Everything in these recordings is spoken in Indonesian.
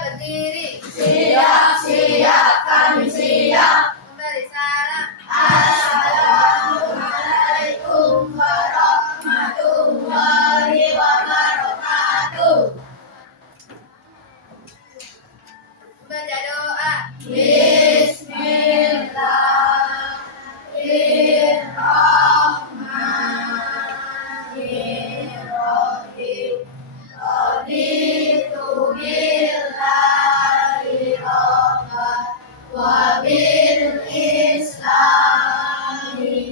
berdiri. Siap, kami siap. Memberi salam. Assalamualaikum warahmatullahi wabarakatuh. Membaca doa. Bismillahirrahmanirrahim. Raditu billahi rabban wa bil islami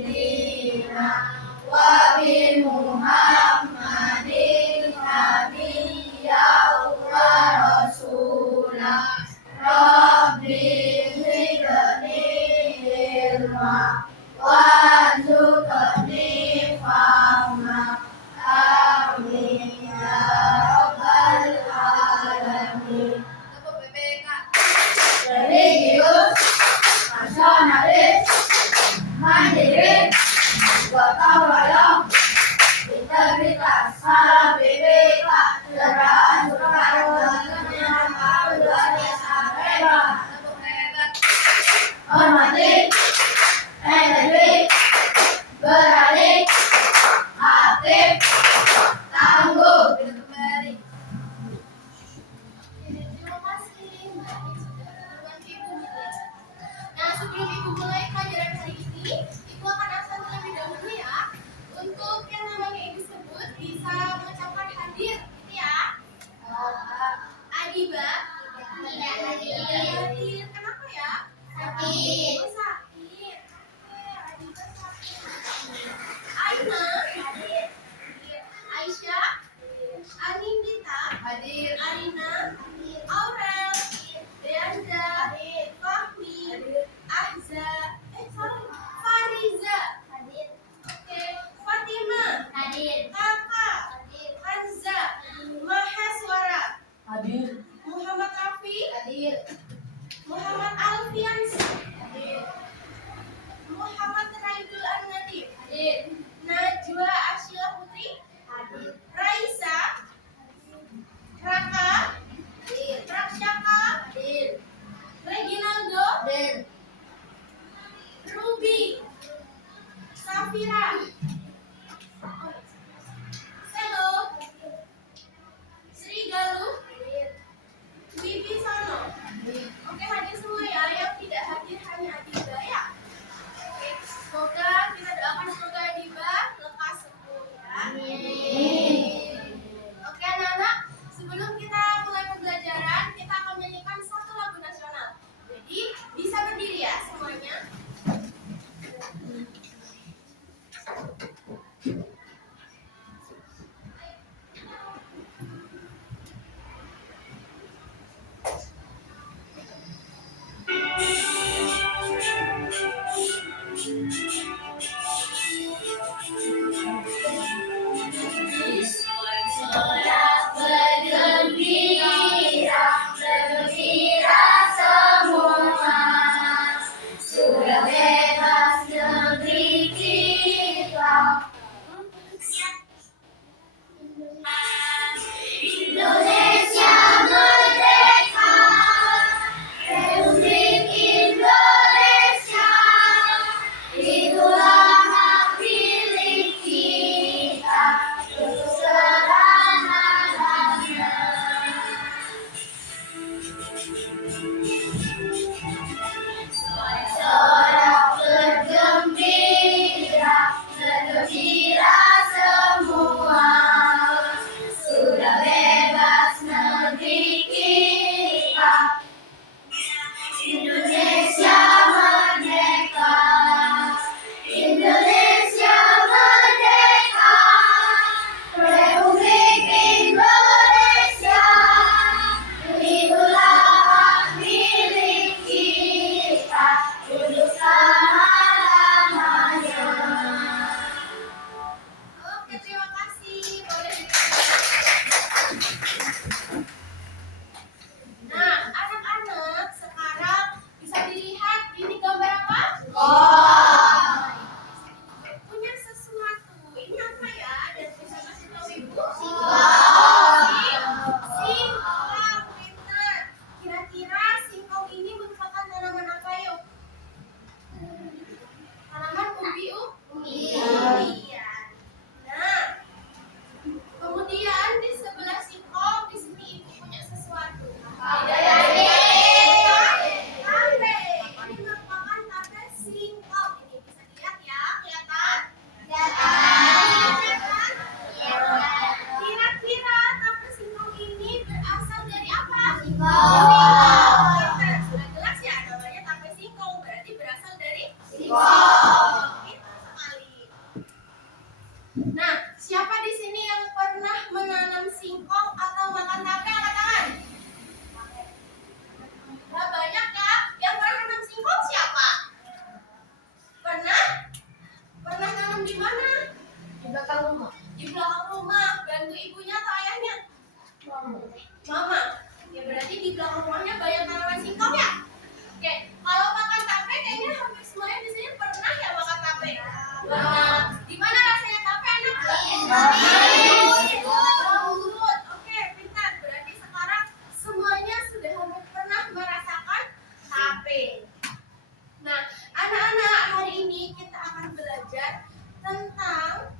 dinan wa bi Muhammadin nabiyyan wa rasulah. Rabbi zidni ilma warzuqni fahma. Amin ya rabbal alamin. Tepuk BPK. Religius, nasionalis, mandiri, gotong royong, integritas, salam BPK, kesejahteraan Soekarno, luar biasa hebat. Tepuk hebat. Hormati, energi, berani, aktif, tangguh. Duduk kembali. Terima kasih Mbak yang sudah berbagi Ibu Mila. Nah, sebelum Ibu mulai pelajaran hari ini, Ibu akan absen terlebih dahulu ya. Untuk yang namanya Ibu sebut bisa mengucapkan hadir, gitu ya. Adiba? Tidak hadir. Kenapa ya? Sakit. Oh, sakit. Oke, Adiba sakit. Aina? Hadir. menanam singkong atau makan tape? Angkat tangan. Nah, banyak ya. Yang pernah nanam singkong siapa? Pernah? Pernah nanam di mana? Di belakang rumah. Di belakang rumah. Bantu ibunya atau ayahnya? Mama. Ya berarti di belakang rumahnya banyak tanaman singkong ya? Oke, kalau makan tape kayaknya hampir semuanya di sini pernah ya makan tape. Pernah. Di mana rasanya tape enak? Lembut. Oke, pintar. Berarti sekarang semuanya sudah hampir pernah merasakan tape. Nah, anak-anak, hari ini kita akan belajar tentang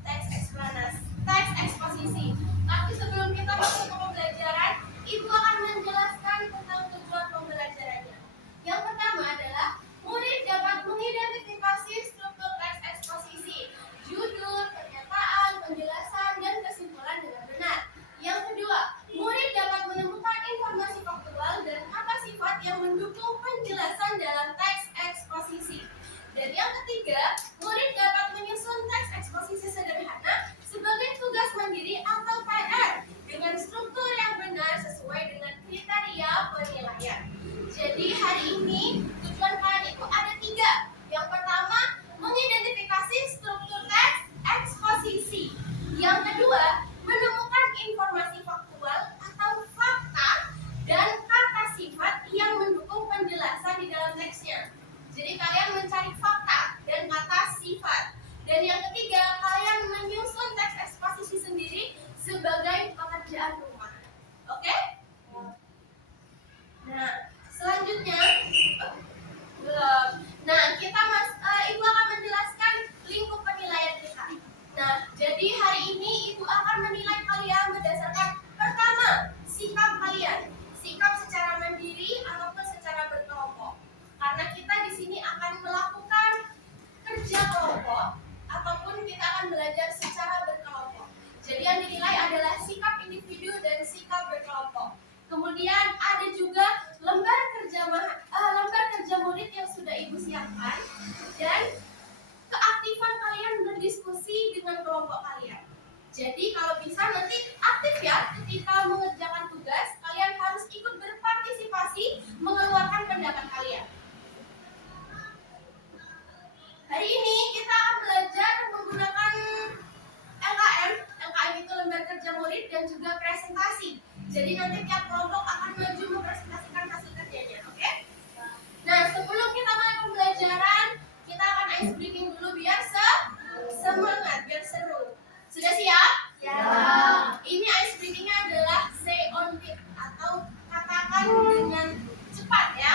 teks eksplanasi, teks eksposisi. Tapi sebelum kita masuk ke pembelajaran, Ibu akan menjelaskan tentang tujuan pembelajarannya. Yang pertama adalah murid dapat mengidentifikasi struktur teks eksposisi, judul, pernyataan, penjelasan, dan kesimpulan dengan benar. Yang kedua, murid dapat menemukan informasi faktual dan kata sifat yang mendukung penjelasan dalam teks eksposisi. Dan yang ketiga, murid dapat menyusun teks eksposisi sederhana sebagai tugas mandiri atau PR dengan struktur yang benar sesuai dengan kriteria penilaian. Jadi hari ini tujuan kalian itu ada 3. Yang pertama, mengidentifikasi struktur teks eksposisi. Yang kedua, menemukan informasi faktual atau fakta dan kata sifat yang mendukung penjelasan di dalam teksnya. Jadi kalian mencari fakta dan kata sifat. Dan yang ketiga, kalian menyusun teks eksposisi sendiri sebagai pekerjaan rumah. Oke? Nah, selanjutnya belum. Nah, Ibu akan menjelaskan lingkup penilaian kita. Nah, jadi hari ini Ibu akan menilai kalian berdasarkan pertama, sikap kalian. Sikap secara mandiri ataupun secara berkelompok. Karena kita di sini akan melakukan kerja kelompok ataupun kita akan belajar secara berkelompok. Jadi yang dinilai adalah sikap individu dan sikap berkelompok. Kemudian ada juga lembar kerja murid yang sudah Ibu siapkan dan keaktifan kalian berdiskusi dengan kelompok kalian. Jadi kalau bisa nanti aktif ya ketika mengerjakan tugas, kalian harus ikut berpartisipasi mengeluarkan pendapat kalian. Hari ini kita akan belajar menggunakan LKM. LKM itu lembar kerja murid dan juga presentasi. Jadi nanti tiap kelompok akan maju mempresentasikan hasil kerjanya, oke? Nah, sebelum kita mulai pembelajaran, kita akan ice breaking dulu biar semangat, biar seru. Sudah siap? Ya. Ini ice breakingnya adalah say on it atau katakan dengan cepat ya.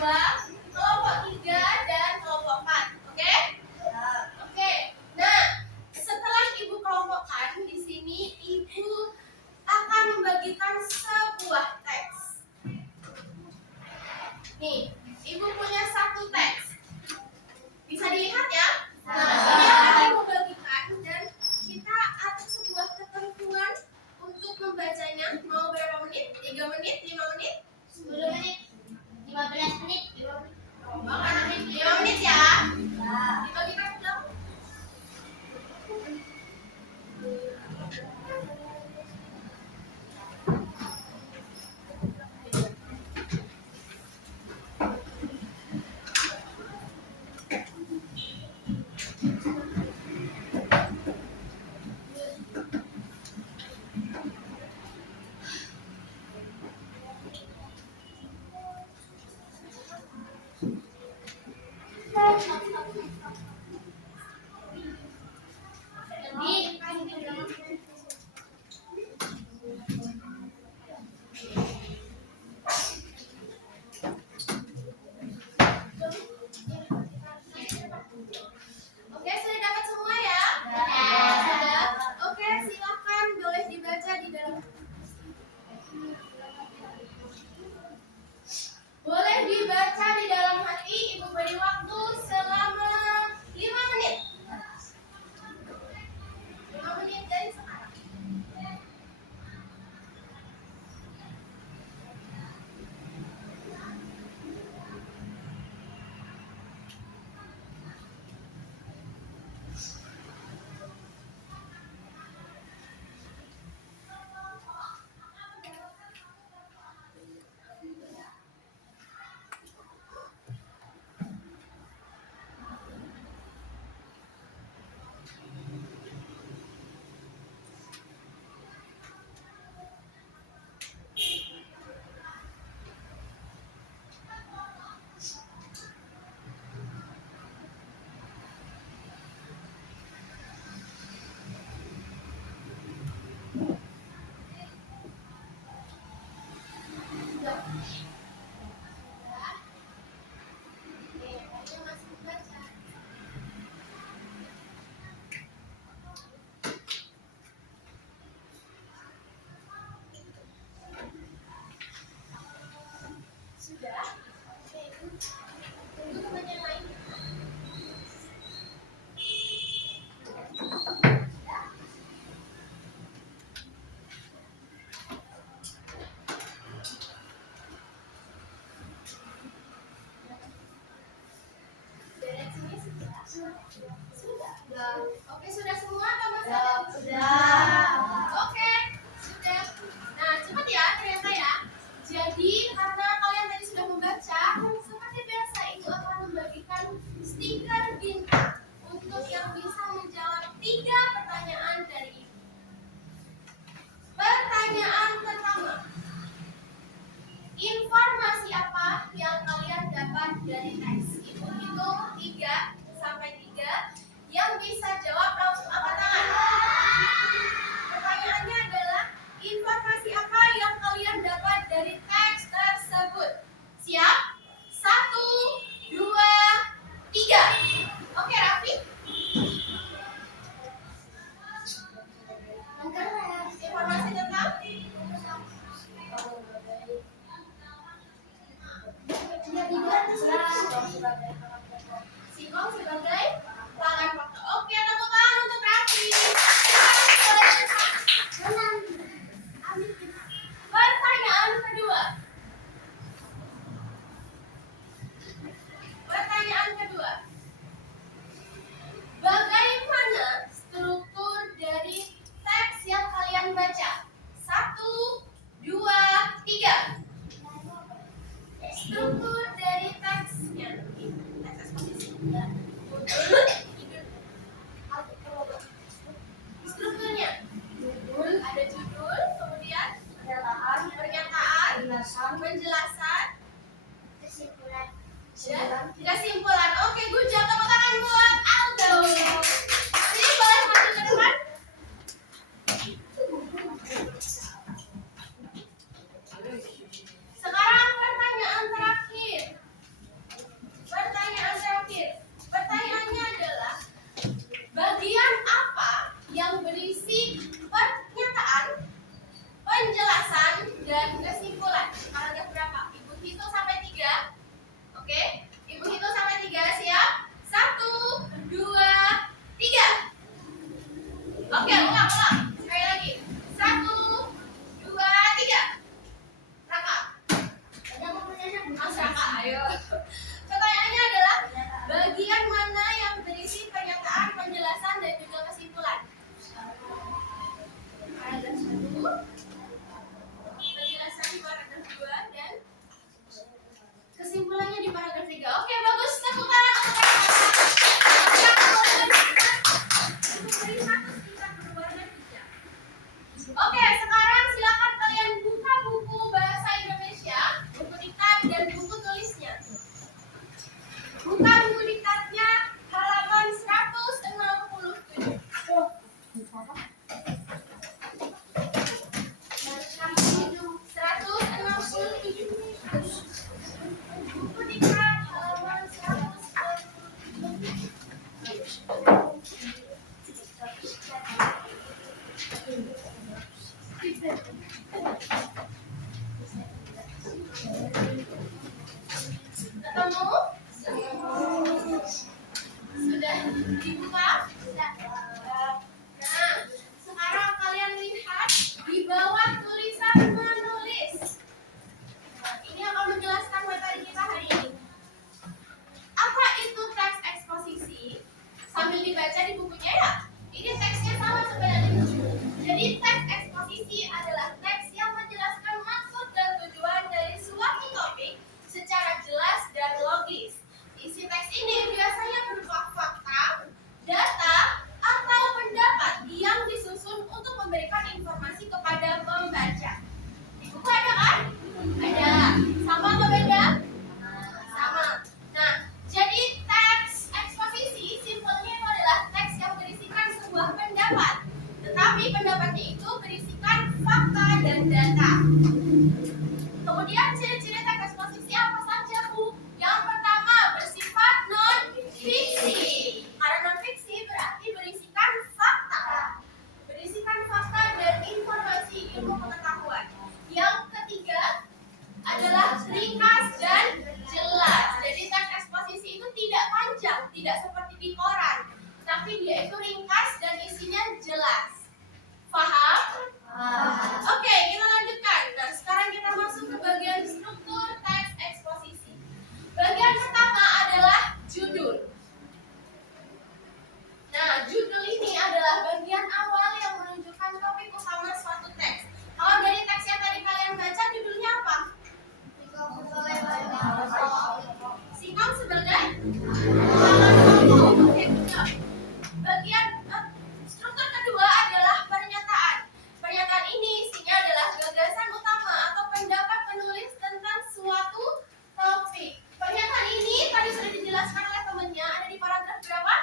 2, kelompok 3, dan kelompok 4. Oke? Oke. Nah, setelah Ibu kelompokkan, di sini Ibu akan membagikan sebuah teks. Nih, Ibu punya satu teks. Bisa dilihat ya? Nah, ini akan membagikan dan kita atur sebuah ketentuan untuk membacanya. Mau berapa menit? 3 menit? 5 menit? 10 menit, 15 menit. 5 menit ya. Dibagikan dong. Oke, sudah dapat semua ya? Sudah. Oke, silakan boleh dibaca di dalam. Boleh dibaca di dalam hati. Ibu beri waktu selama 5 menit. 5 menit dari sekarang. Sudah? Tunggu teman yang lain. Beres ini sudah? Sudah. Oke, sudah semua atau masih ada? Oke, sudah. Nah, cepat ya ternyata ya. Jadi, karena kalian tadi sudah membaca, seperti biasa Ibu akan membagikan stiker bintang untuk yang bisa menjawab 3 pertanyaan dari Ibu. Pertanyaan pertama. Informasi apa yang kalian dapat dari teks? Ibu hitung 3 sampai 3. Yang bisa jawab langsung angkat tangan. Pertanyaannya adalah informasi apa yang kalian dapat dari teks tersebut? Siap? 1, 2, 3. Oke, Raffi. Informasi tentang singkong sebagai pangan pokok. Oke, tepuk tangan untuk Raffi. Pertanyaan kedua. Pertanyaan kedua. Bagaimana penjelasan dan juga kesimpulan. Paragraf 1, penjelasan di paragraf 2 dan kesimpulannya di paragraf 3. Oke, bagus. Tepuk tangan untuk Oke, sekarang silakan kalian buka buku bahasa Indonesia, buku diktat dan buku tulisnya. Buka buku diktatnya halaman 167. Buku diktat halaman 167. Ketemu? Sudah dibuka? Sudah. Nah, sekarang kalian lihat di bawah tulisan menulis. Ini akan menjelaskan materi kita hari ini. Apa itu teks eksposisi? Sambil dibaca di bukunya ya. Ini teksnya sama sebenarnya. Jadi teks eksposisi adalah teks yang menjelaskan maksud dan tujuan dari suatu topik secara jelas dan logis. Isi teks ini biasanya berupa fakta, data, atau pendapat yang disusun untuk memberikan informasi kepada pembaca. Di buku ada kan? Ada. Sama atau beda? Sama. Nah, jadi teks eksposisi simpelnya itu adalah teks yang berisikan sebuah pendapat. Tetapi pendapatnya itu berisikan fakta dan data. Kemudian ciri-ciri teks eksposisi apa saja, Bu? Yang pertama, bersifat non-fiksi. Karena non-fiksi berarti berisikan fakta. Berisikan fakta dan informasi ilmu pengetahuan. Yang ketiga adalah ringkas dan jelas. Jadi teks eksposisi itu tidak panjang, tidak seperti di koran, tapi dia itu ringkas dan isinya jelas. Paham? Oke, kita lanjutkan. Nah, sekarang kita masuk ke bagian struktur teks eksposisi. Bagian pertama adalah judul. Nah, judul ini adalah bagian awal yang menunjukkan topik utama suatu teks. Kalau dari teks yang tadi kalian baca, judulnya apa? Singkong sebagai Oke, betul. Bagian struktur kedua adalah pernyataan. Pernyataan ini isinya adalah gagasan utama atau pendapat penulis tentang suatu topik. Pernyataan ini tadi sudah dijelaskan oleh temannya, ada di paragraf berapa?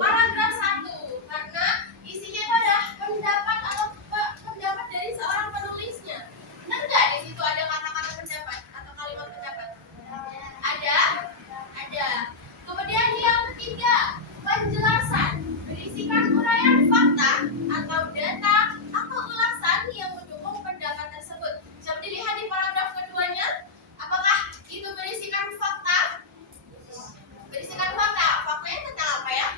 Paragraf 1. Karena isinya itu adalah pendapat atau pendapat dari seorang penulisnya. Benar nggak di situ ada kata-kata pendapat atau kalimat pendapat? Ada. Kemudian yang ketiga, penjelasan. Berisikan uraian fakta atau data atau ulasan yang mendukung pendapat tersebut. Coba dilihat di paragraf keduanya, apakah itu berisikan fakta? Berisikan fakta. Faktanya tentang apa ya?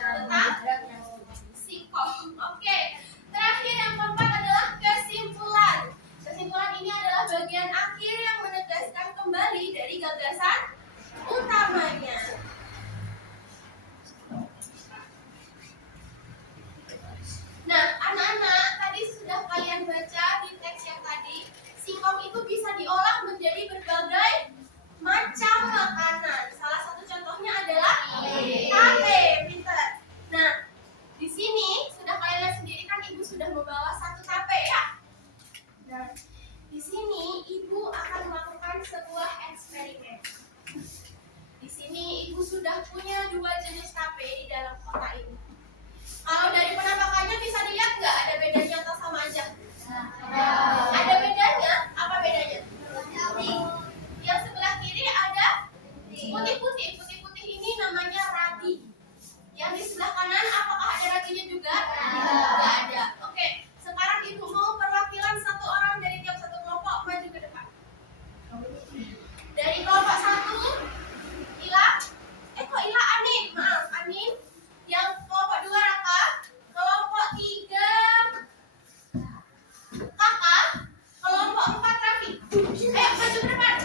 Tentang singkong. Oke. Terakhir yang keempat adalah kesimpulan. Kesimpulan ini adalah bagian akhir yang menegaskan kembali dari gagasan utamanya. Nah, anak-anak, tadi sudah kalian baca di teks yang tadi, singkong itu bisa diolah menjadi berbagai macam makanan. Salah satu contohnya adalah tape, pinter. Nah, di sini sudah kalian lihat sendiri kan ibu sudah membawa satu tape ya. Nah, di sini ibu akan melakukan sebuah eksperimen. Di sini ibu sudah punya 2 jenis tape di dalam kotak ini. Kalau dari penampakannya bisa dilihat nggak ada bedanya atau sama aja? Ada bedanya? Apa bedanya? Yang sebelah kiri ada putih-putih. Putih-putih ini namanya ragi. Yang di sebelah kanan apakah ada raginya juga? Tidak ada. Oke, sekarang ibu mau perwakilan satu orang dari tiap satu kelompok maju ke depan. Dari kelompok 1, Ila. Kok Ila Anin? Maaf, Anin. Yang kelompok 2 Raka. Kelompok 3 Kakak. Kelompok 4 Raffi. Maju ke depan.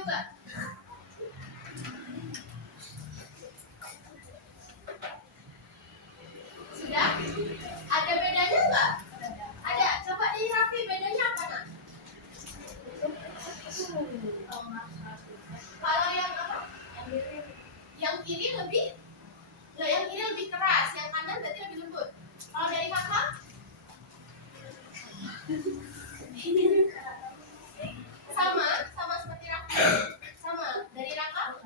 juga. Sudah? Ada bedanya enggak? Ada. Coba dirapi bedanya apa, Nak? Kalau yang apa? Yang kiri lebih, enggak, yang kiri lebih keras, yang kanan berarti lebih lembut. Kalau dari kakak? Sama seperti Raka. Sama. Dari Raka?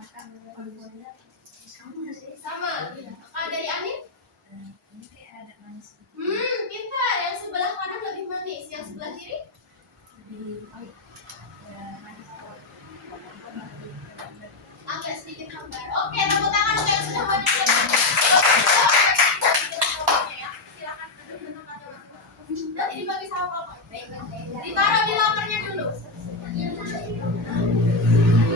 Sama. Kalau dari Anin? Pintar. Yang sebelah kanan lebih manis, yang sebelah kiri? Agak sedikit hambar. Oke, tepuk tangan untuk yang sudah manis. Silakan duduk di tempatnya masing-masing. Nanti dibagi sama Papa. Ditaruh di lokernya dulu.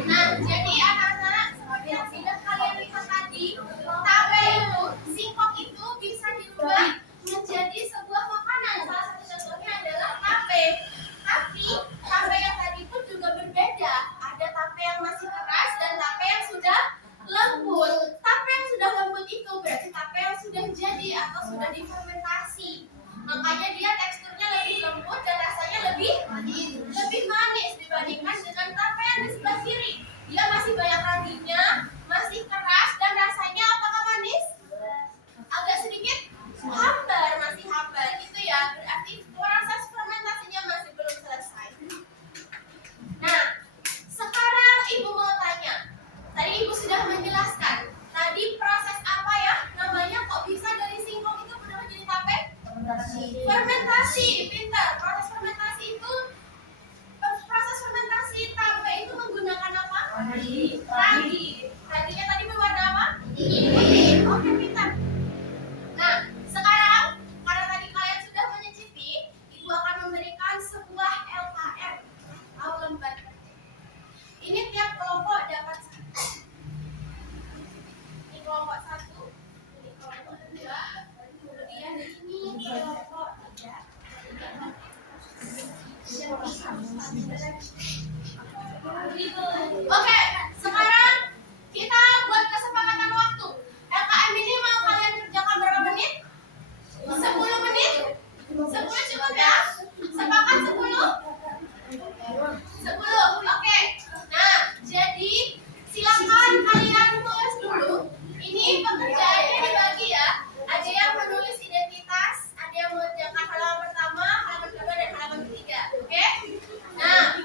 Nah, jadi anak-anak seperti yang sudah kalian lihat tadi, tape itu, singkong itu bisa dirubah menjadi sebuah makanan. Salah satu contohnya adalah tape. Tapi tape yang tadi pun juga berbeda. Ada tape yang masih keras dan tape yang sudah lembut. Tape yang sudah lembut itu berarti tape yang sudah jadi atau sudah difermentasi. Makanya dia teksturnya lebih lembut dan rasanya lebih manis dibandingkan dengan tape yang di sebelah kiri. Dia masih banyak raginya, masih keras dan rasanya apakah manis? Agak sedikit hambar, masih hambar gitu ya. Berarti proses fermentasinya masih belum selesai. Nah, sekarang Ibu mau tanya. Tadi Ibu sudah menjelaskan. Tadi proses apa ya? Namanya kok bisa dari singkong itu berubah jadi tape? Fermentasi. Pintar. Proses fermentasi tape itu menggunakan apa? Ragi. Raginya tadi berwarna apa? Putih. Oke, pintar. Nah, sekarang karena tadi kalian sudah menyicipi, Ibu akan memberikan sebuah LKM atau lembar kerja. Ini tiap kelompok dapat satu. Ini kelompok 1, ini kelompok 2, kemudian ini kelompok 3. Oke, sekarang kita buat kesepakatan waktu. LKM ini mau kalian kerjakan berapa menit? 10 menit? 10 cukup ya? Sepakat 10? 10, oke. Nah, jadi silakan kalian tulis dulu. Ini pekerjaannya dibagi ya. Ada yang menulis identitas, ada yang mengerjakan halaman pertama, halaman kedua, dan halaman ketiga. Oke? Nah,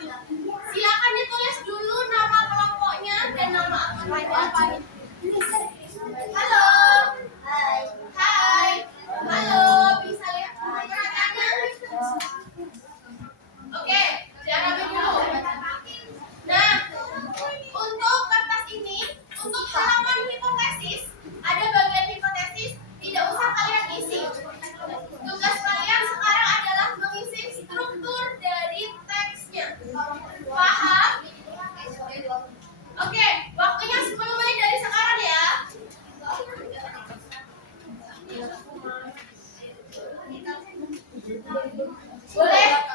silakan ditulis dulu nama kelompoknya dan nama anggotanya. Halo. Hai. Halo, bisa lihat pertanyaannya? Oke, jangan dulu. Nah, untuk kertas ini, untuk halaman hipotesis, ada bagian hipotesis, tidak usah kalian isi. Tugas kalian sekarang adalah mengisi struktur dari teksnya. Paham? Oke, waktunya 10 menit dari sekarang ya.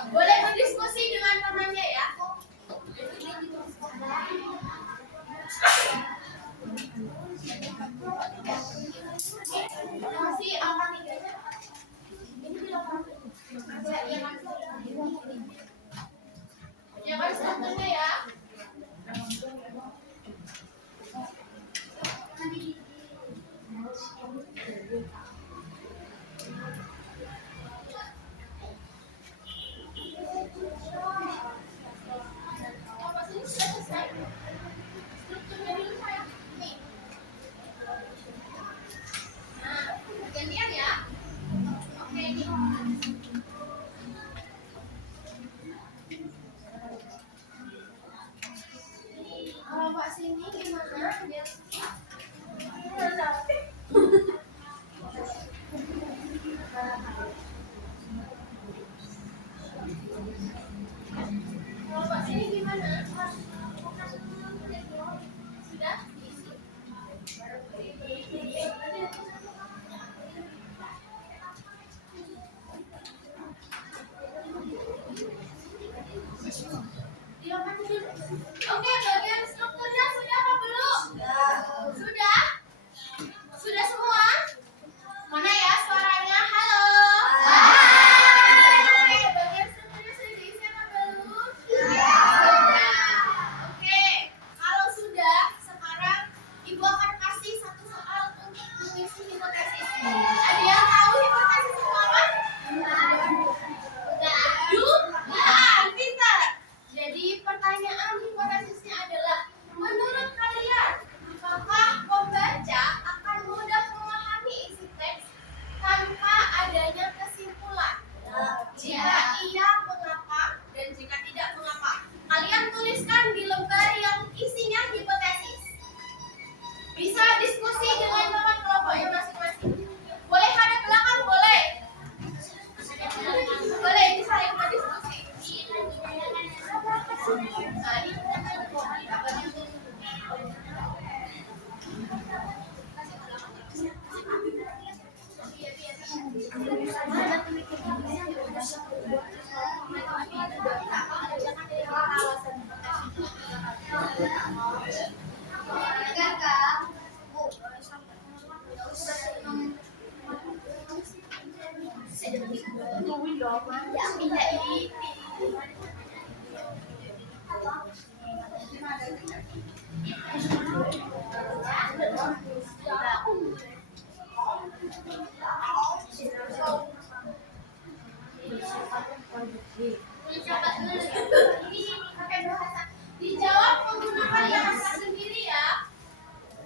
Boleh berdiskusi dengan temannya ya. Masih angka 3-nya. Ini belum. Ya kan strukturnya ya. Strukturnya dulu saya. Nih. Nah, gantian ya. Oke, ini. Kalau Pak sini gimana? Biar kalau Pak sini gimana? Sudah? Oke, bagian pertanyaan hipotesisnya adalah, menurut kalian, apakah pembaca akan mudah memahami isi teks tanpa adanya kesimpulan? Jika iya, mengapa? Dan jika tidak, mengapa? Kalian tuliskan di lembar yang isinya hipotesis. Bisa diskusi dengan teman kelompoknya masing-masing. Boleh hadap belakang, boleh. Boleh, ini saling berdiskusi. Dijawab menggunakan bahasa sendiri ya.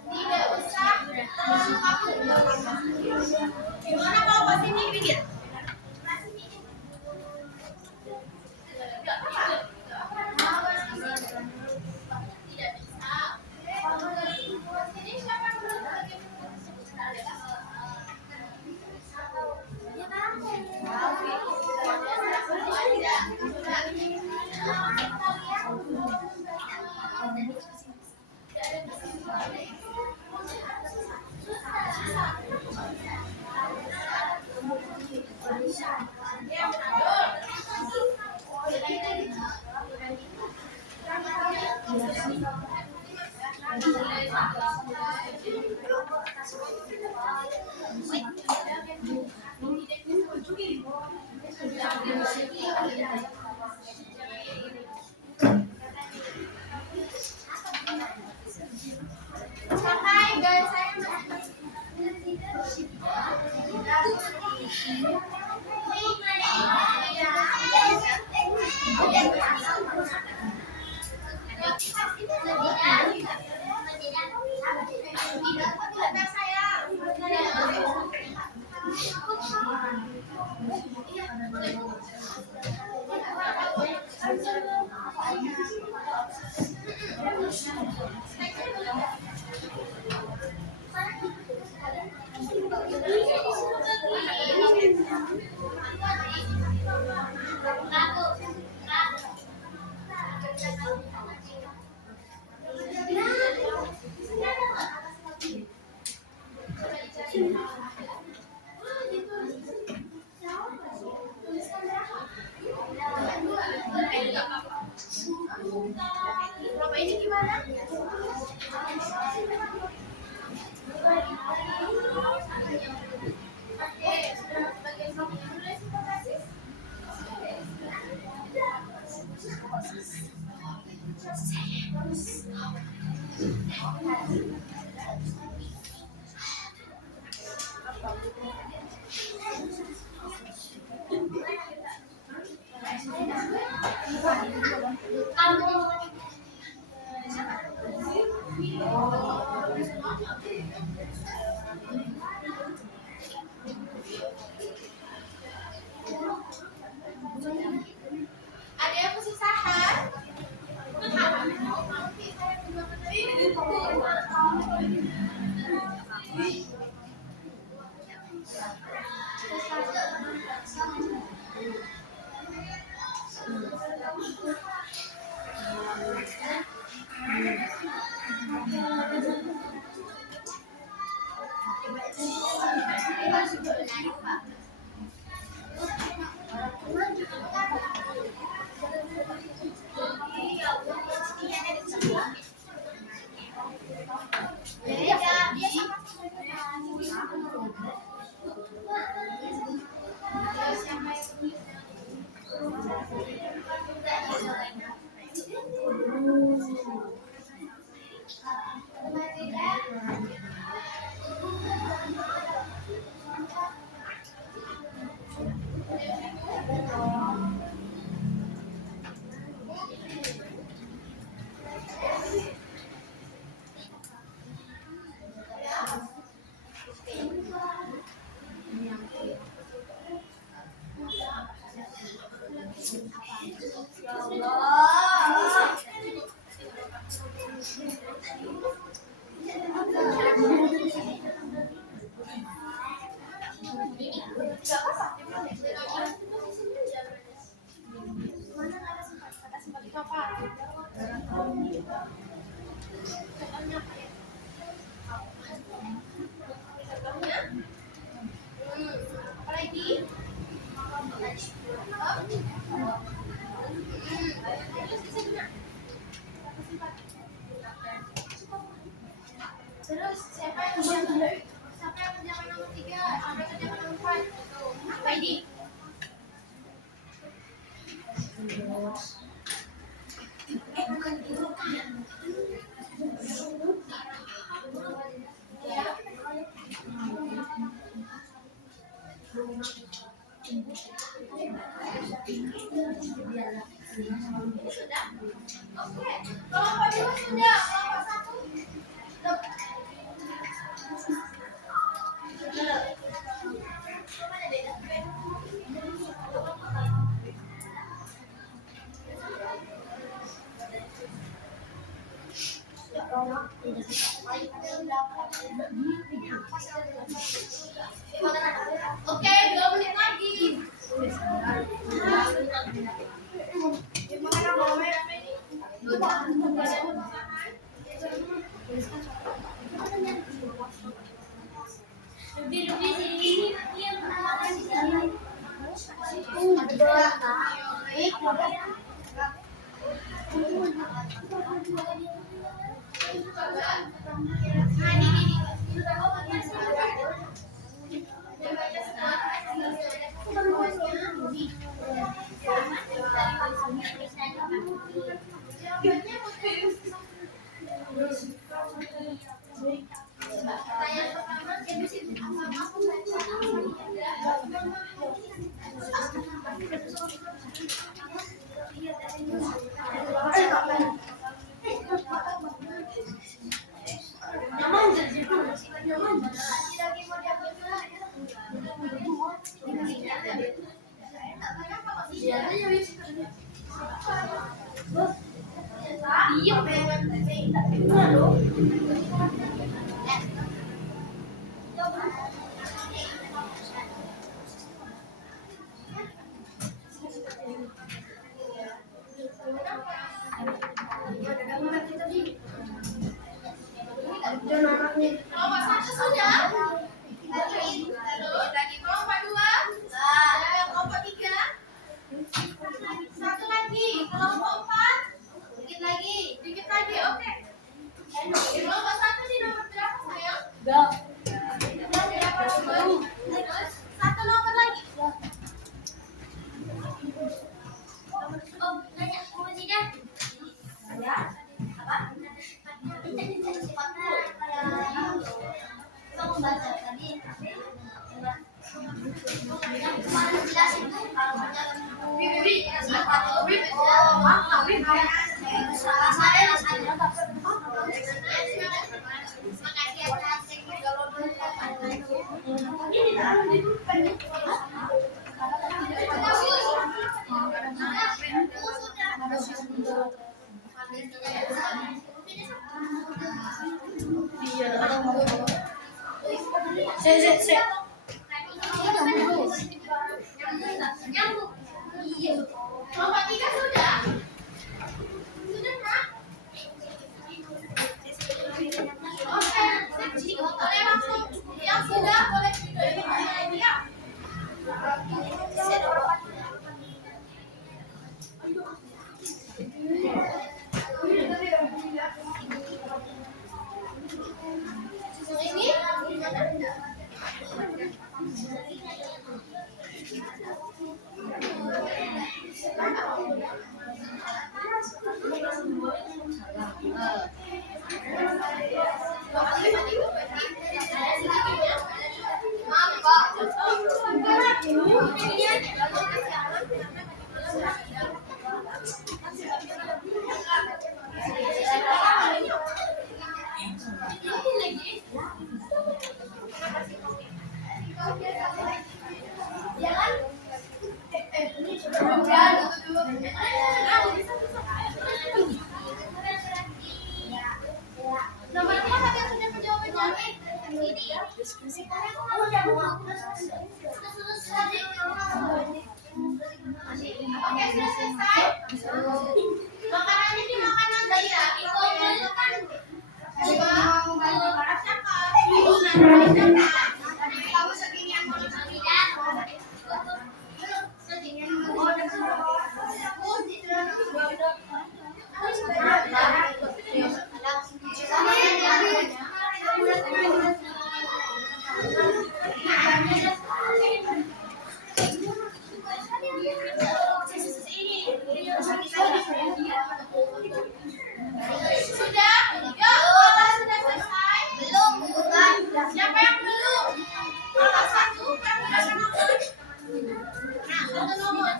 Tidak usah terlalu kaku. Gimana kalau pas ini dikit? Tidak bisa. Ini siapa yang bagaimana? Sampai guys, saya Bapak ini gimana? Ada yang kesusahan? Contohnya apa ya? Contohnya? Apa lagi? Terus siapa yang kerjakan nomor 3? Siapa yang kerjakan nomor 4? Apa ini? Sudah? Oke. Kelompok 2 sudah. Kelompok 1. Oke, 2 menit lagi. Lebih sini dia Kelompok 1 sudah? Lagi kelompok 2? Kelompok 3? Satu lagi. Kelompok 4? Dikit lagi. Oke. Kelompok 1 di nomor berapa, sayang? Satu nomor lagi. Oh, nanya mau tidak? Ya. Apa? Kamu baca tadi. Yang kemarin jelasin tuh kalau Kelompok 3 sudah? Sudah, Kak? Oke, boleh langsung. Yang sudah boleh duduk lagi ya. Ini gimana? Sudah? Yuk, kalau sudah selesai. Belum, bukan. Siapa yang belum? Kalau satu, kan udah nomor. Nah, satu nomor.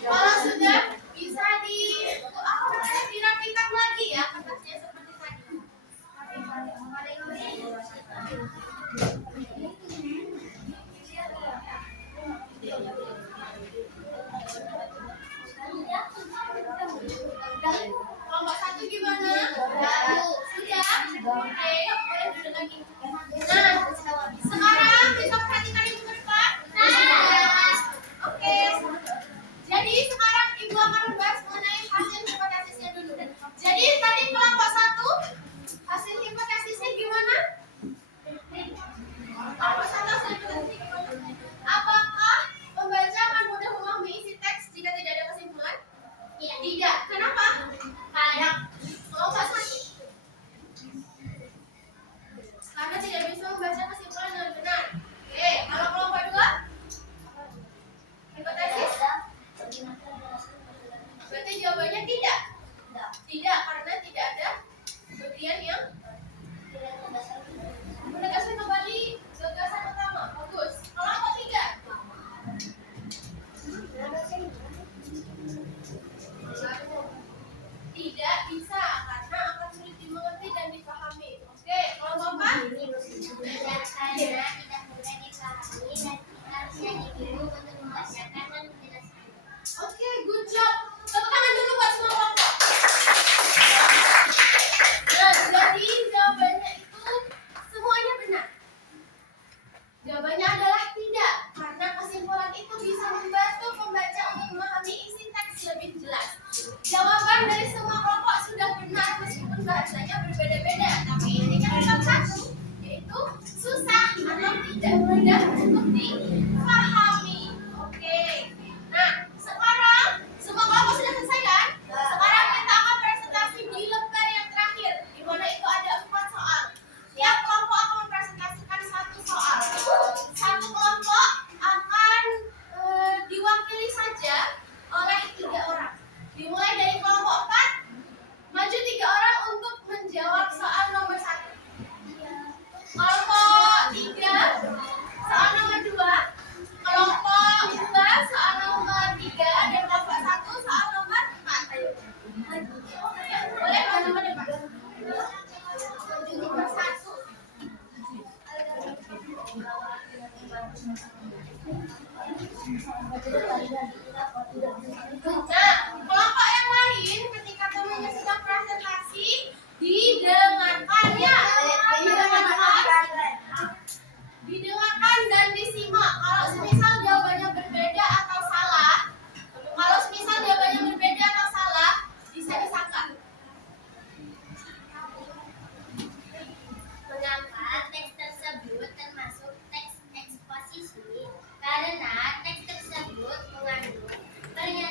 Kalau sudah, bisa dirapikan lagi ya kertasnya seperti tadi. Kelompok satu gimana? Sudah? Oke, boleh duduk lagi. Nah, sekarang bisa perhatikan ibu ke depan. Oke. Jadi sekarang ibu akan membahas mengenai hasil hipotesisnya dulu. Jadi tadi kelompok satu hasil hipotesisnya gimana? Kelompok satu hasil hipotesisnya gimana? Apakah pembaca akan mudah memahami isi teks jika tidak ada kesimpulan? Tidak. Kenapa? Karena kelompok satu. Karena tidak bisa membaca kesimpulan dengan benar. Oke, kalau kelompok dua? Hipotesis? Berarti jawabannya tidak. Tidak, karena tidak ada bagian yang menegaskan kembali gagasan utama. Bagus. Kelompok tiga? Tidak bisa, karena akan sulit dimengerti dan dipahami. Oke, kelompok empat? Oke, good job. Tepuk tangan dulu buat semua kelompok. Nah, jadi jawabannya itu semuanya benar. Jawabannya adalah tidak, karena kesimpulan itu bisa membantu pembaca untuk memahami isi teks lebih jelas. Jawaban dari semua kelompok sudah benar meskipun bahasanya berbeda-beda, tapi intinya tetap satu, yaitu susah atau tidak mudah untuk dipahami. Oke. Nah, sekarang semua kelompok sudah selesai kan? Sekarang kita akan presentasi di lembar yang terakhir, di mana itu ada 4 soal. Tiap kelompok akan mempresentasikan 1 soal. Satu kelompok akan diwakili saja oleh 3 orang. Dimulai dari kelompok 4, maju 3 orang untuk menjawab soal nomor 1. Kelompok 3, soal nomor 2. Kelompok 2, soal nomor 3. Dan kelompok 1, soal nomor 4. Ayo. Boleh maju ke depan. Nomor 1. Nah, kelompok yang lain ketika temannya sedang presentasi didengarkan ya, didengarkan dan disimak. Kalau semisal jawabannya berbeda atau salah, bisa disangka. Mengapa teks tersebut termasuk teks eksposisi? Karena teks tersebut mengandung pernyataan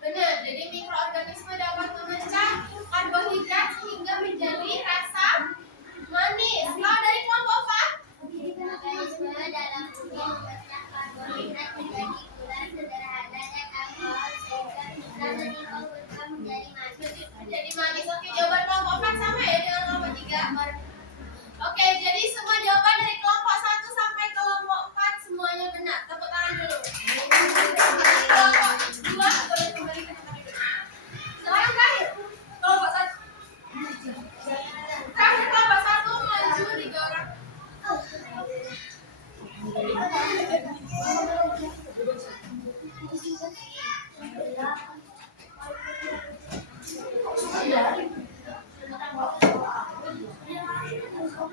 Benar, jadi mikroorganisme dapat memecah karbohidrat sehingga menjadi rasa manis. Kalau dari kelompok apa? Organisme dalam bumi memecah karbohidrat menjadi gula sederhana dan alkohol sehingga bisa berubah menjadi manis. Menjadi manis. Oke, jawaban kelompok 4 sama ya dengan kelompok 3. Oke, jadi semua jawaban dari kelompok 1 sampai kelompok 4 semuanya benar. Tepuk tangan dulu. Kelompok 2 boleh kembali ke tempat duduk. Sekarang terakhir, kelompok 1. Terakhir kelompok 1 maju 3 orang.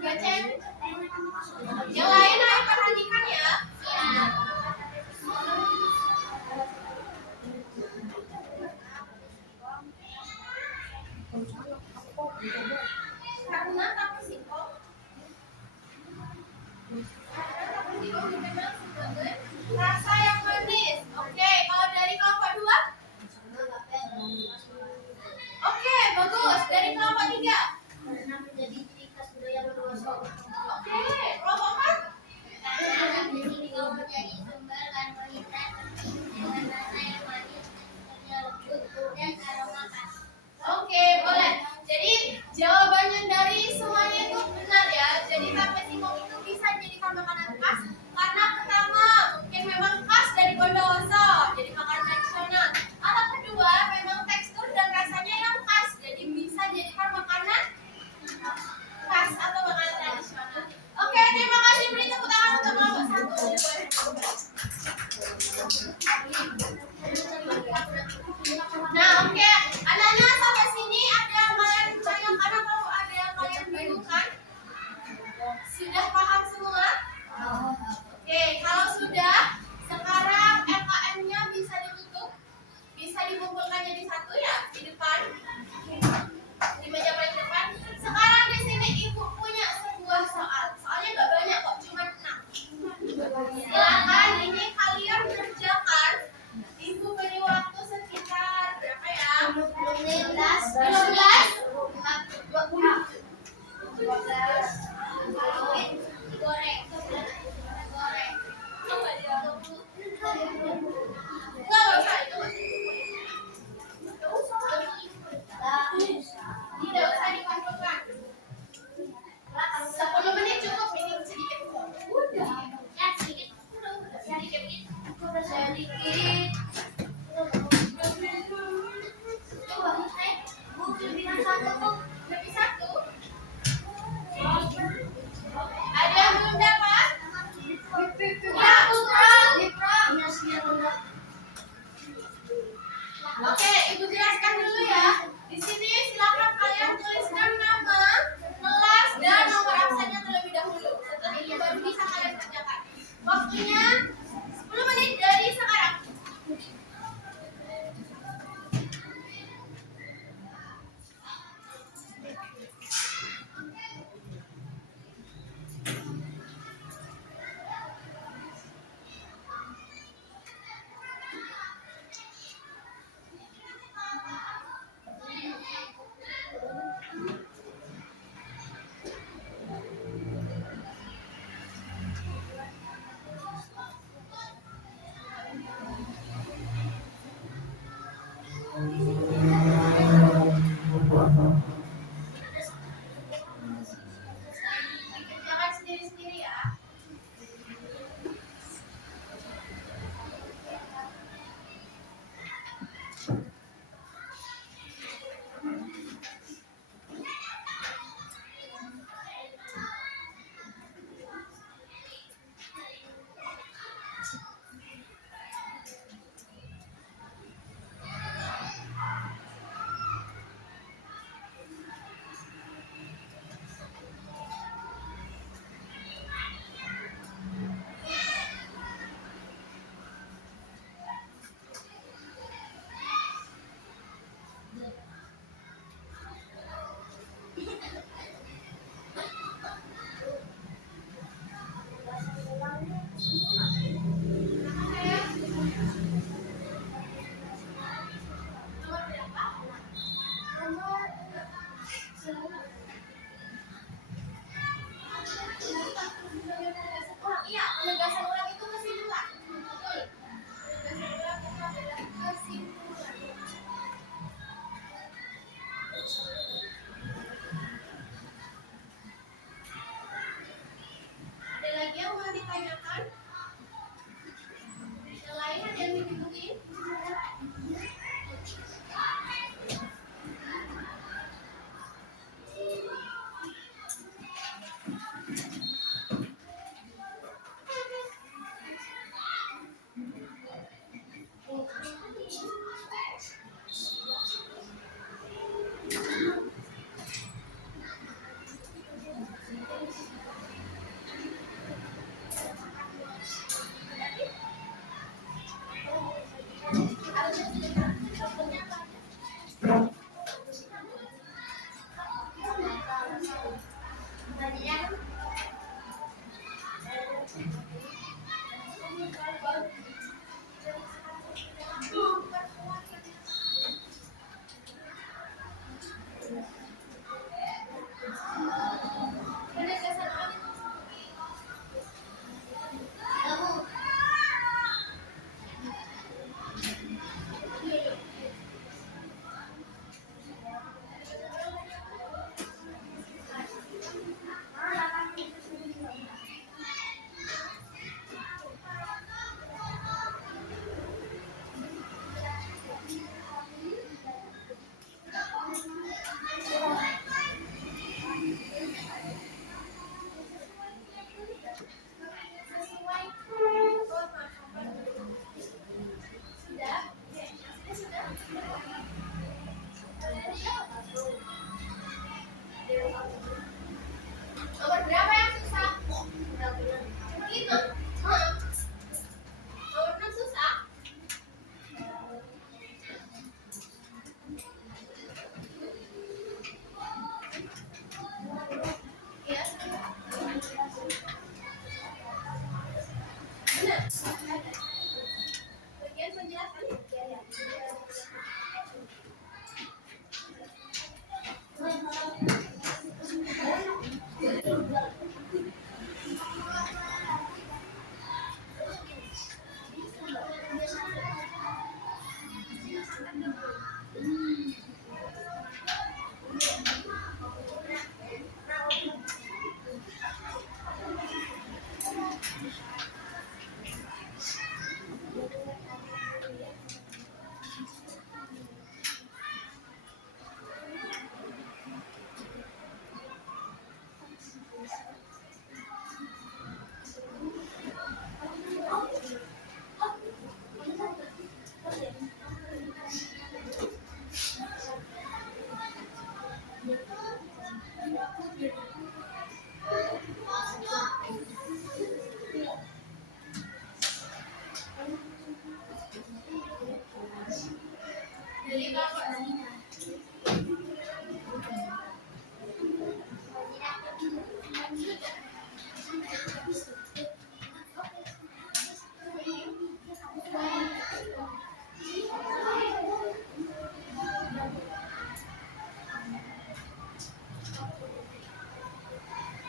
Gaceng. Yang lain ayo perhatikan ya. Karena tapu singkong dikenal sebagai rasa yang manis. Oke, kalau dari kelompok 2? Oke, bagus. Dari kelompok 3? Karena menjadi ciri khas budaya Bondowoso. Oke, kelompok 4? Karena singkong menjadi sumber karbohidrat penting dengan rasa yang manis, teksturnya lembut, dan aroma khas. Oke, boleh. Jadi jawabannya dari semuanya itu benar ya. Jadi tape singkong itu bisa dijadikan makanan khas karena pertama mungkin memang khas dari Bondowoso, jadi makanan tradisional. Atau kedua memang tekstur dan rasanya yang khas, jadi bisa dijadikan makanan khas atau makanan tradisional. Oke, terima kasih. Beri tepuk tangan untuk kelompok 1. Nah, oke. Anak-anak sampai sini ada yang kalian tanyakan atau ada yang kalian bingungkan? Sudah paham semua? Oke, kalau sudah, sekarang LKM-nya bisa ditutup, bisa dikumpulkan jadi satu ya di depan, di meja paling depan. Sekarang di sini ibu punya sebuah soal. Soalnya nggak banyak kok, cuma 6. Silakan ini kalian kerjakan. Ibu beri waktu sekitar berapa ya? 15, 15? 20, 12, digoreng. Nggak usah itu. Tidak usah dikumpulkan. 10 menit cukup, ini sedikit. Udah. Ya, sedikit. Sedikit. Bu, bilang satu, Bu. Lebih satu. Ada yang belum dapat? Ya, Oke, Ibu jelaskan dulu ya. Di sini silakan kalian tuliskan nama, kelas, dan nomor absennya terlebih dahulu. Setelah itu baru bisa kalian kerjakan. Waktunya 10 menit dari sekarang.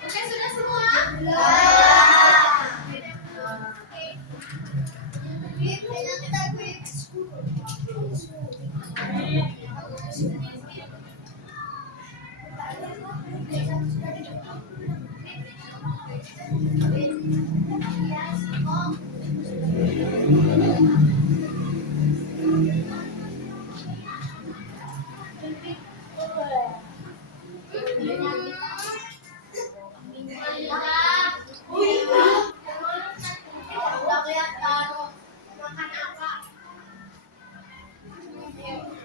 Oke, sudah semua? Makan apa?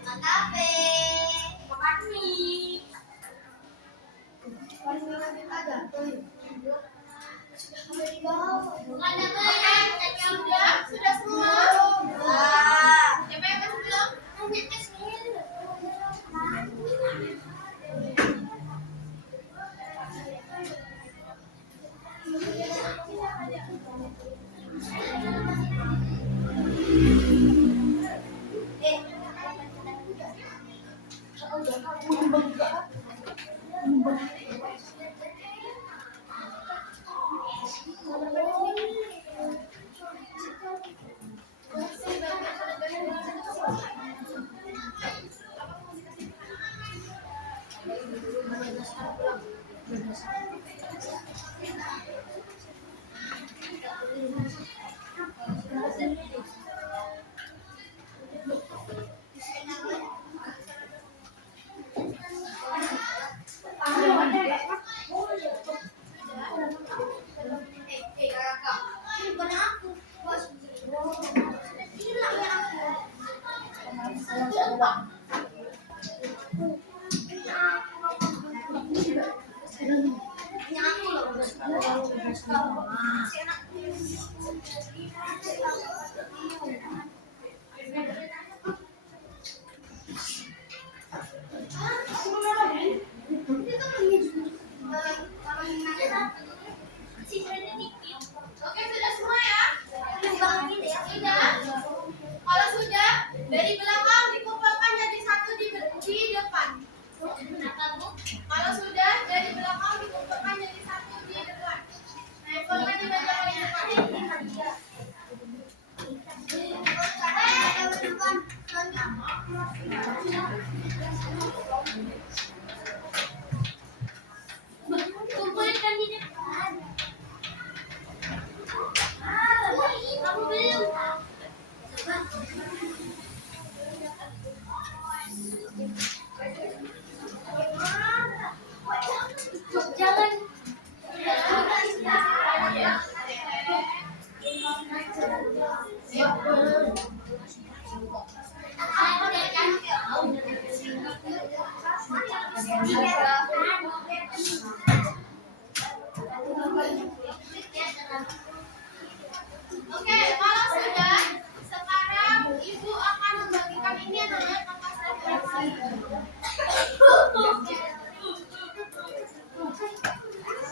Makan tape. Makan mie. Bukan apa? Sudah semua? Wah. Siapa yang masih belum? Hanya kecil. Bukan aku. Bos. Hilang ya aku. Punya aku loh. Oke, sudah semua ya? Sudah. Kalau sudah, dari belakang dikumpulkan jadi satu di depan. Kalau sudah, dari belakang dikumpulkan jadi satu di depan. Nah, kumpulkan di belakang di depan. Kumpulkan di depan. Kamu belum. Jangan. Oke, kalau sudah, sekarang Ibu akan membagikan ini yang namanya kertas referensi.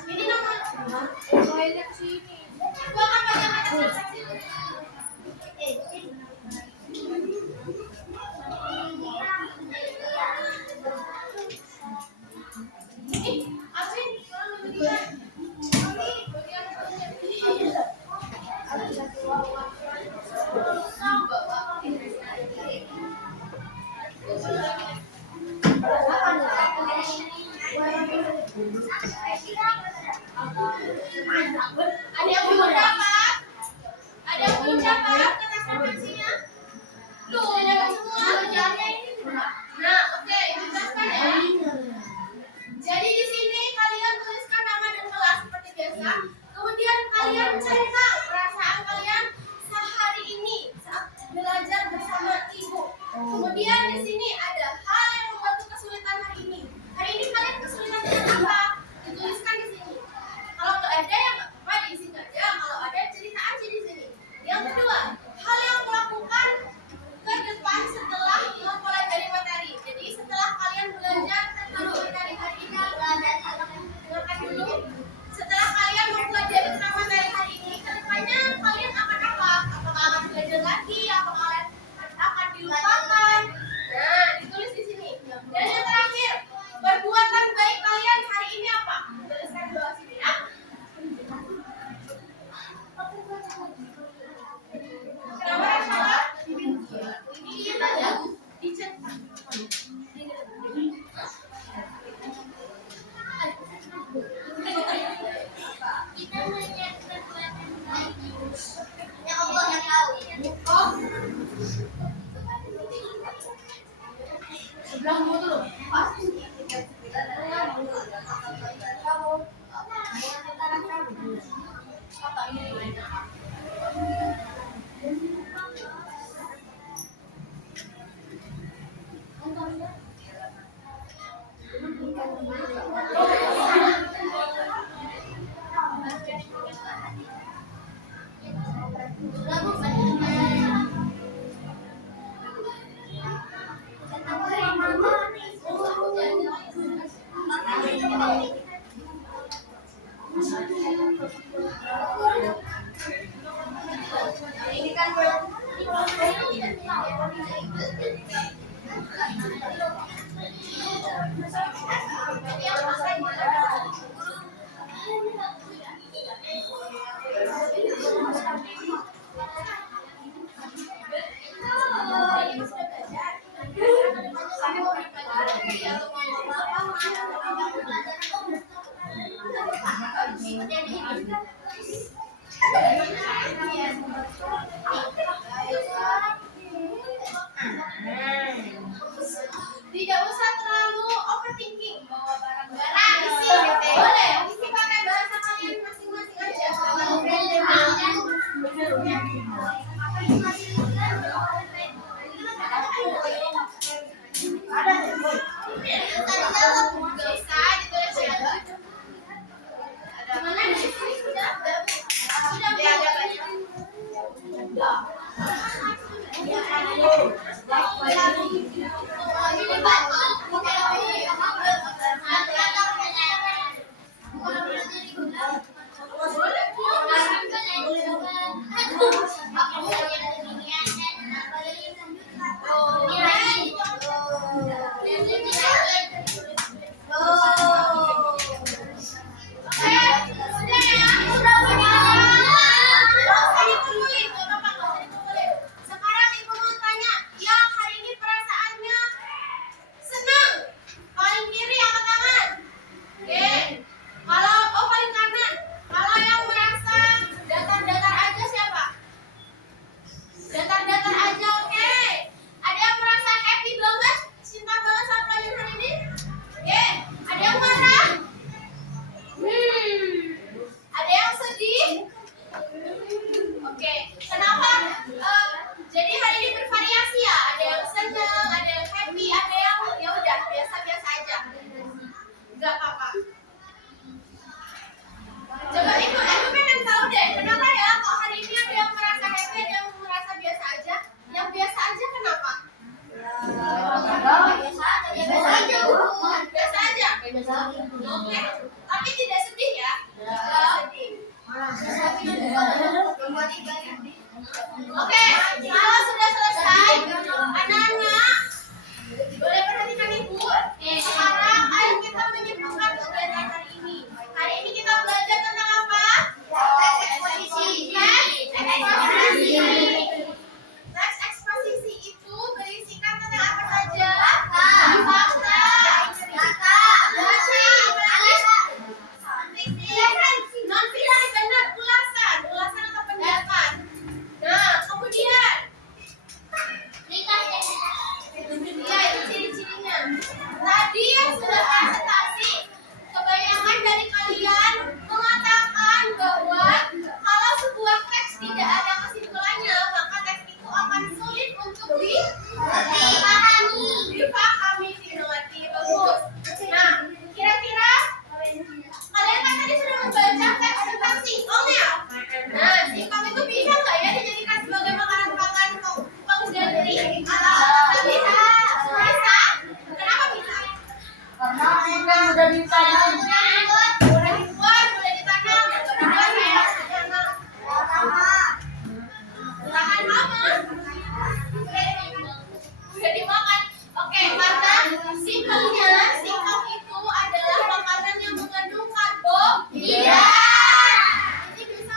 Ini nomor. Ibu akan bagikan kertas referensi. Asin, tolong bagikan. Bagikan. Bilang dulu dulu. Tidak usah terlalu overthinking bawa barang-barang. Isi boleh, isi pakai bahasa kalian masing-masing aja. Gak usah ditulis ya. Mana di sini sudah ada banyak. Sekarang ibu mau tanya, yang hari ini perasaannya senang. Paling kiri angkat tangan. Oke. Kalau paling kanan. Kalau yang merasa datar-datar aja siapa? Datar-datar aja, oke. Ada yang merasa happy banget, cinta banget sama pelajaran hari ini? Oke. Ada yang marah? Ada yang sedih? Oke. Kenapa? Jadi hari ini bervariasi ya. Ada yang senang, ada yang happy, ada yang ya udah biasa-biasa aja. Enggak apa-apa. Coba ibu pengen tahu deh, kenapa ya kok hari ini ada yang merasa happy, ada yang merasa biasa aja? Yang biasa aja kenapa? Biasa aja. Oke. Tapi tidak sedih ya? Oke, kalau sudah selesai, anak-anak boleh perhatikan ibu. Sekarang ayo kita menyimpulkan pembelajaran hari ini. Hari ini kita belajar tentang apa? Eksposisi. Teks eksposisi itu berisikan tentang apa saja? Fakta. Non-fiktif benar ulasan atau pendapat. Nah, kemudian ya itu ciri-cirinya. Tadi yang sudah presentasi, kebanyakan dari kalian mengatakan bahwa kalau sebuah teks tidak ada kesimpulannya, maka teks itu akan sulit untuk dipahami, dimengerti. Bagus. Nah, kira-kira kalian kan tadi sudah membaca teks tentang singkong ya? Nah, singkong itu bisa nggak ya dijadikan sebagai makanan pengganti atau bisa? Kenapa bisa? Karena ikan udah ditanam. Udah dibuat, udah ditanam, udah ditanam. Tahan lama. Udah dimakan. Oke, karena singkong itu adalah makanan yang mengandung karbohidrat. Jadi bisa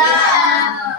Waalaikumsalam.